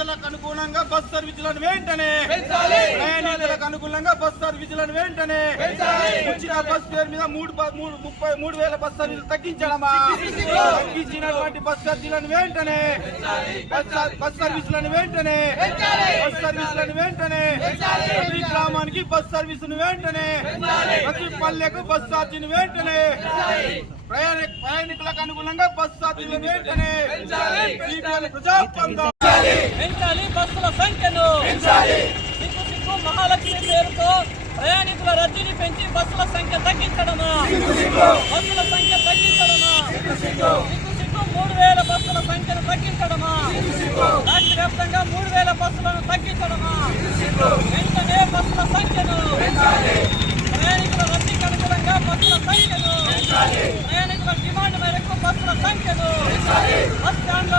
ప్రజలకు అనుగుణంగా బస్ సర్వీసులను వెంటనే ప్రయాణికులకు అనుగుణంగా బస్ సర్వీసులను వెంటనే ఉచిత బస్ పేరు మీద 33,000 బస్ సర్వీసులు తగ్గించడమా? తగ్గించినటువంటి బస్ సర్వీసులను వెంటనే బస్ సర్వీసులను వెంటనే ప్రతి గ్రామానికి బస్ సర్వీసును వెంటనే ప్రతి పల్లెకు బస్ ఛార్జీని వెంటనే ప్రయాణికులకు అనుగుణంగా బస్ ఛార్జీలను వెంటనే ప్రజాస్పందన పెంచాలి. బస్సుల సంఖ్యను సిగ్గు మహాలక్ష్మి పేరుతో ప్రయాణికుల రద్దీని పెంచి బస్సుల సంఖ్య తగ్గించడమా? బస్సుల సంఖ్య తగ్గించడమా? సిగ్గు 3,000 బస్సుల సంఖ్యను తగ్గించడమా? రాష్ట్ర వ్యాప్తంగా 3,000 బస్సులను తగ్గించడమా? వెంటనే బస్సుల సంఖ్యను ప్రయాణికుల రద్దీకి అనుగుణంగా బస్సుల సంఖ్యను ప్రయాణికుల డిమాండ్ మేరకు బస్సుల సంఖ్యను బస్ స్టాండ్లో